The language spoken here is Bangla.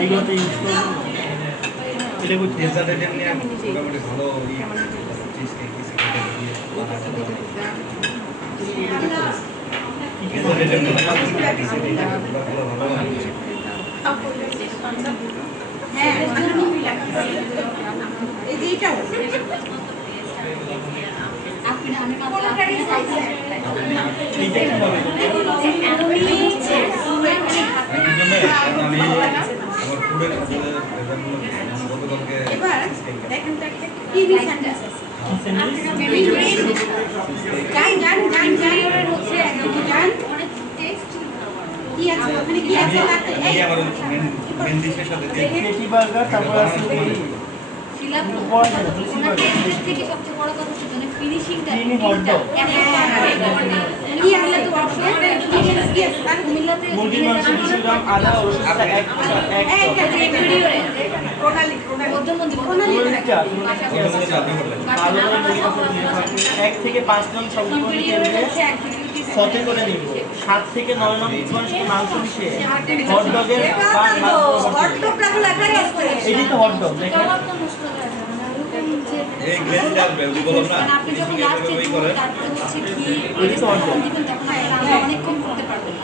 এইগুলোতে ইউজ করবো এটা বুঝতে মোটামুটি ভালো এবার দেখেন তো একটা কি সেন্টেন্স আছে গান গান গান গান হচ্ছে গান কি আছে ওখানে কি আছে এই আমার মেন ডিশের সাথে দিয়ে পেটি বার্গার তারপর আছে থেকে সবচেয়ে বড় কথা হচ্ছে মানে ফিনিশিংটা চিনি হটডগ কি আছে তো অপশন কি আছে আর মুরগির মাংস 200 গ্রাম আদা রসুন এক ভিডিওরে প্রণালী ভালো করে 1 থেকে 5 গ্রাম সবজি সতে করে নিব 7 থেকে 9 নং মাংস মিশিয়ে হটডগের হটডগটা হলো একাই আছে এটি তো হটডগ দেখেন এই গ্রেসটা বেলদি বললাম না আপনি যখন লাস্টে তারপরে হচ্ছে কি এটি তো হটডগ তখন অনেকক্ষণ করতে পারবেন